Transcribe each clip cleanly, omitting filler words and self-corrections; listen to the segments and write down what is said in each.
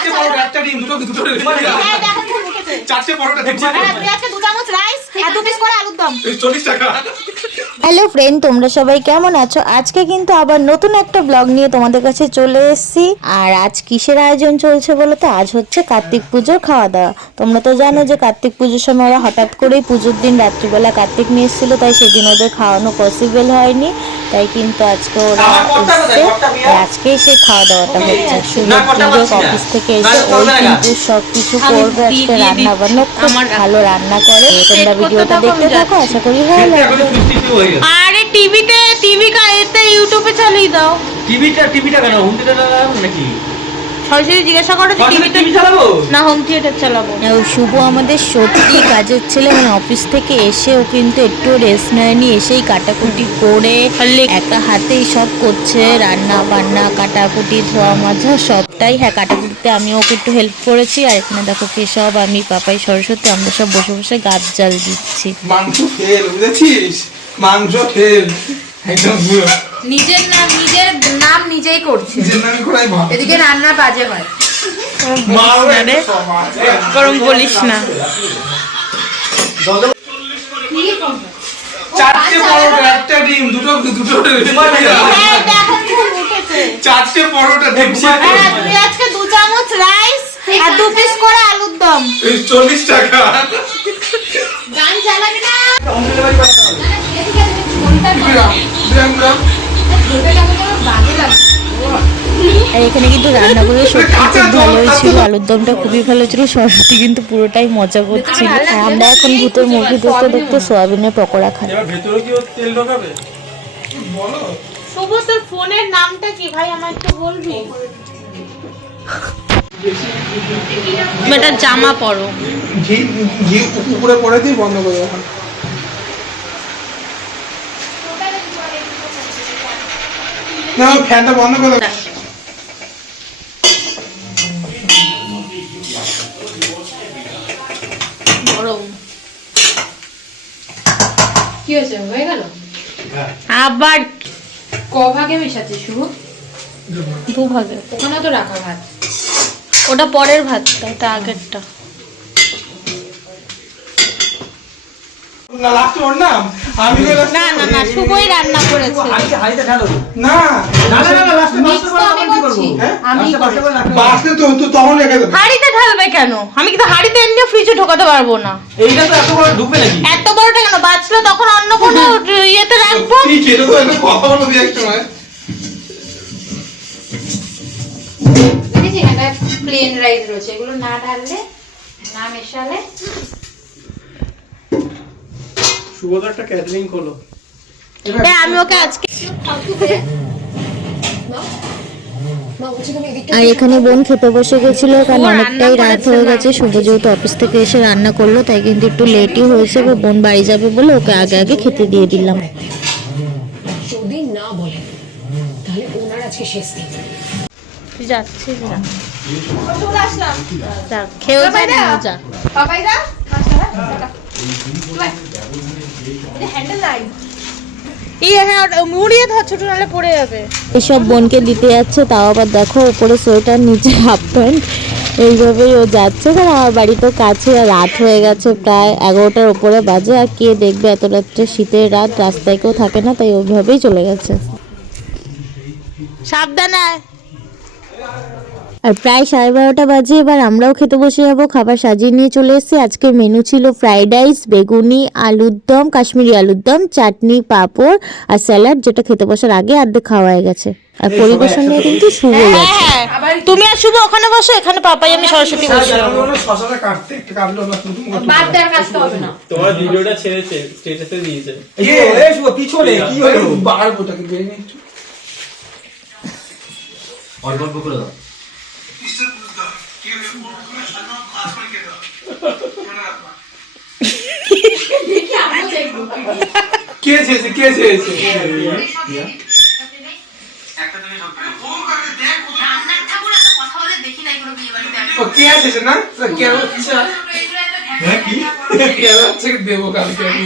চারটে পরোটা একটা ডিম দুটো হ্যাঁ দেখো খুব উঠেছে। চারটে পরোটা দেখছি হ্যাঁ তুই আজকে 2 চামচ রাইস আর 2 পিস করে আলুর দম। 40 টাকা। হ্যালো ফ্রেন্ড, তোমরা সবাই কেমন আছো? আজকে কিন্তু আবার নতুন একটা ব্লগ নিয়ে তোমাদের কাছে চলে এসেছি। আর আজ কিসের আয়োজন চলছে বলো তো? আজ হচ্ছে কার্তিক পুজোর খাওয়া দাওয়া। তোমরা তো জানো যে কার্তিক পুজোর সময় ওরা হঠাৎ করেই পুজোর দিন রাত্রিবেলা কার্তিক নিয়ে এসেছিলো, তাই সেদিন ওদের খাওয়ানো পসিবল হয়নি। তাই কিন্তু আজকে ওরা এসছে, আজকেই সেই খাওয়া দাওয়াটা হচ্ছে। সুযোগ অফিস থেকে এসে ওই কিন্তু সব কিছু করবে। আজকে রান্না বান্না খুব ভালো রান্না করে। তোমরা ভিডিওটা দেখতে থাকো, আশা করি ভালো লাগবে। আরে টিভি এতে ইউটিউবে চালিয়ে দাও। টিভিটা কেন হোম থিয়েটার লাগাবো নাকি? সরাসরি জিজ্ঞাসা করো যে টিভি চালাবো না হোম থিয়েটার চালাবো। শুভ আমাদের সত্যি কাজের ছেলে, মানে অফিস থেকে এসে ও কিন্তু একটু রেস্ট নেয়নি, এসেই কাটাকুটি করে একা হাতেই সব করছে, রান্না বান্না কাটাকুটি ধোয়া মাজা সবটাই। হ্যাঁ, কাটাকুটিতে আমি ওকে একটু হেল্প করেছি। আর এখানে দেখো কেশব, আমি পাপাই, সরস্বতী আমরা সব বসে বসে গাছ জাল দিচ্ছি। মাংস ফেল, বুঝেছিস? মাংস ফেল একদম পুরো। নিজের নাম নিজেই করছে। জেনারেল করাই ভালো। এদিকে রান্না বাজে হয়। মারবে রে গরম বলিস না। চারটে পরোটা একটা ডিম দুটো হ্যাঁ দেখো খুব উঠেছে। চারটে পরোটা দেখছি হ্যাঁ তুই আজকে 2 চামচ রাইস আর 2 পিস করে আলুর দম। 40 টাকা। গান চালাবি না। আর এখানে কিন্তু রান্নাগুলো সত্যি খুব ভালোই ছিল, আলুর দমটা খুবই ভালো ছিল। সরস্বতী কিন্তু পুরোটাই মজা করছিল। আর আমরা এখন ভূতের মুভি দেখতে দেখতে সোয়াবিনের পকোড়া খাই। এবার ভেতরে কি ও তেল ঢোকাবে? বলো শুভ তোর ফোনের নামটা কি ভাই আমায় একটু বলবি? বেটা জামা পরো। ঘি উপরে পড়ে দিয়ে বন্ধ করে এখন। না ফ্যানটা বন্ধ করে দাও। গরম কি হয়েছে? হয়ে গেল আবার ক ভাগে মেশাচ্ছি শুভ? 2 ভাগে। ওখানে তো রাখা ভাত, ওটা পরের ভাতটা, এটা আগেরটা। না লাস্টে ওর নাম আমি না না না শুভই রান্না করেছে। হাইতে ঢালো। না লাস্টে Mix তো আমি করছি। আমি বাসে তো তখন রেখে দেবো। হাড়িতে ঢালবে কেন? আমি কিন্তু হাড়িতে এমনি ফ্রিজে ঢোকাতে পারবো না। এইটা তো এত বড় ঢুকবে নাকি? এত বড়টা কেন? বাঁচলো তখন অন্য কোনো ইয়েতে রাখবো। কি খেতে তো একটা কথা বলো দিয়ে একটা সময়। দেখেছি এখানে প্লেন রাইস রয়েছে, এগুলো না ঢাললে না মেশালে। সুবোধ একটা ক্যাটারিং খোলো। আমি ওকে আজকে আর এখানে বোন খেতে বসে গেছিল, কারণ অনেকটাই রাত হয়ে গেছে। শুভ যেহেতু অফিস থেকে এসে রান্না করলো, তাই কিন্তু একটু লেটই হয়েছে। বোন বাড়ি যাবে বলে ওকে আগে আগে খেতে দিয়ে দিলাম। যদি না বলেন তাহলে ওনার আজকে শেষ দিন। তুই যাচ্ছিস না? চলে আসলাম। যা খেয়েও যা, নিয়েও যা। পাপাই দা হ্যান্ডেল নাই। হ্যাঁ মুড়িয়ে ধর, ছোট নাহলে পড়ে যাবে। এসব বোনকে দিতে যাচ্ছে, তাও আবার দেখো উপরে সোয়েটার নিচে হাফ প্যান্ট, এইভাবেই ও যাচ্ছে। কারণ আমার বাড়ি তো কাছে, আর রাত হয়ে গেছে প্রায় 11টার উপরে বাজে। আর কে দেখবে এত রাত্রে, শীতের রাত, রাস্তায় কেউ থাকে না, তাই ওইভাবেই চলে গেছে। সাবধানে। আর প্রায় 12:30 বাজে, এবার আমরাও খেতে বসে যাবো। খাবার সাজিয়ে নিয়ে চলে এসেছি। আজকের মেনু ছিল ফ্রাইড রাইস, বেগুনি, আলুর দম, কাশ্মীরি আলুর দম, চাটনি, পাঁপড় আর স্যালাড, যেটা খেতে বসার আগে অর্ধেক খাওয়া হয়ে গেছে। আর পরিবেশন নিয়ে কিন্তু শুরুই আছে। তুমি আর শুভ ওখানে বসো, এখানে পাপাই আমি সরস্বতী বসে যাবো। শশাটা কাটতে একটু কাটলো না তুমি। বাদ দেওয়ার কাজটা হবে না। তোমার ভিডিওটা ছেড়েছে, স্ট্যাটাসে দিয়েছে। এই শুভ পিছনে কি হলো? বাড়বোটাকে বের নে একটু। অল্প অল্প করে দাও। কে চেয়েছে কে চেয়েছে? ও কে আছে না? কে আছে? হ্যাঁ কি? কে আছে দেবো কালকে আমি।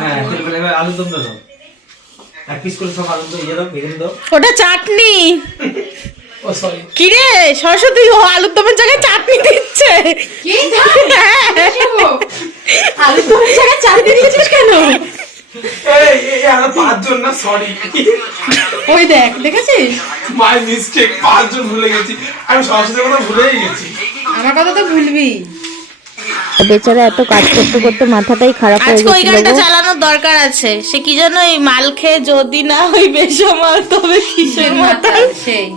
হ্যাঁ, এবার আলু দম দাও। এক পিস করে সব আলু দাও, ইয়ে দাও, বেগুন দাও। ওটা চাটনি। ও সরি কি রে সরস্বতী ও আলুর দমের জায়গায় চাটনি দিচ্ছে কি আলু তো জায়গায় চাটনি দিয়েছিস কেন? এই আমরা 5 জন না সরি ওই দেখ দেখেছিস মাই মিস্টেক 5 জন ভুলে গেছি আমি সরস্বতীর কথা ভুলেই গেছি আমার কথা তো ভুলবি। বেচারা এত কাজ করতে করতে মাথাটাই খারাপ হয়ে আজকে ওই গেছিল গানটা চালানোর দরকার আছে। সে কি যেন এই মাল খেয়ে যদি না হই বেসামাল তবে কিসের মাতাল। সেই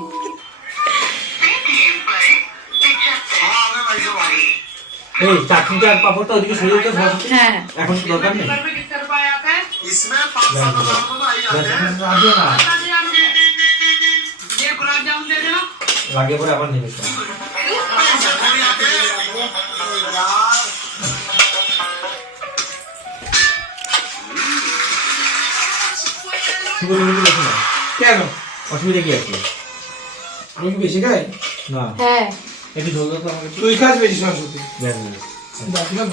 এই চাটনিটা আর পাপড়টা ওদিকে সরিয়ে দিতে হবে। হ্যাঁ এখন তো দরকার নেই। লাগে পরে আবার নেবে। কেন অসুবিধা কি আছে? আমি কি বেশি খাই না হ্যাঁ একটু ঝোল দাও তো আমাকে। তুই খাস বেশি সরস্বতী দেখ দেখ না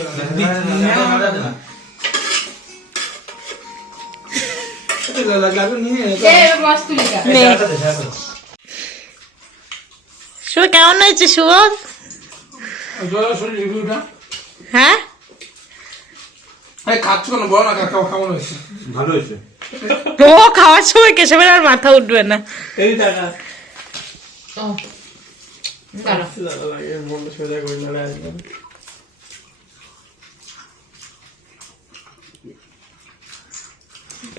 বেড়া লাগবে নিয়ে রস তুলি খা। শুভ কেমন হয়েছে শুভ? জল শরীর রিভিউটা হ্যাঁ আরে খাচ্ছ কেন বল না কাকা কেমন হয়েছে ভালো হয়েছে। ও খাওয়ার সময় কেশবের আর মাথা উঠবে না। এই টাকা ও দাঁড়া লাগে বন্ধ সোজা করে না আসবে।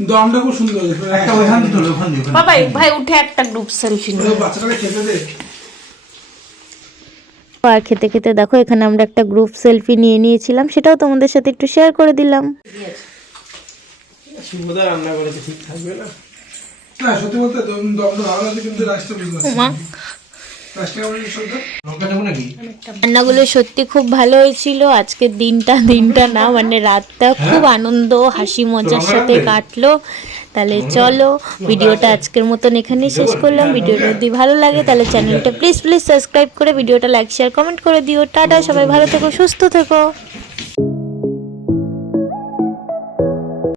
দমটা খুব সুন্দর হয়েছে একটা ওখান দিয়ে তোলো, ওখান দিয়ে। বাবা ভাই উঠে একটা গ্রুপ সেলফি ওই বাচ্চাটাকে খেতে দে আর খেতে খেতে দেখো এখানে আমরা একটা গ্রুপ সেলফি নিয়ে নিয়েছিলাম, সেটাও তোমাদের সাথে একটু শেয়ার করে দিলাম। শুভদা রান্না করেছে, ঠিক থাকবে না? না সত্যি বলতে দমটা ভালো আছে কিন্তু রাস্তা বুঝতে পারছি মা রাস্তা কেমন সত্যি লঙ্কা দেবো নাকি? রান্নাগুলো সত্যি খুব ভালো হয়েছিল। আজকের দিনটা না মানে রাতটা খুব আনন্দ হাসি মজার সাথে কাটলো। তাহলে চলো ভিডিওটা আজকের মতন এখানেই শেষ করলাম। ভিডিওটা যদি ভালো লাগে তাহলে চ্যানেলটা প্লিজ সাবস্ক্রাইব করে ভিডিওটা লাইক শেয়ার কমেন্ট করে দিও। টাটা, সবাই ভালো থেকো, সুস্থ থেকো।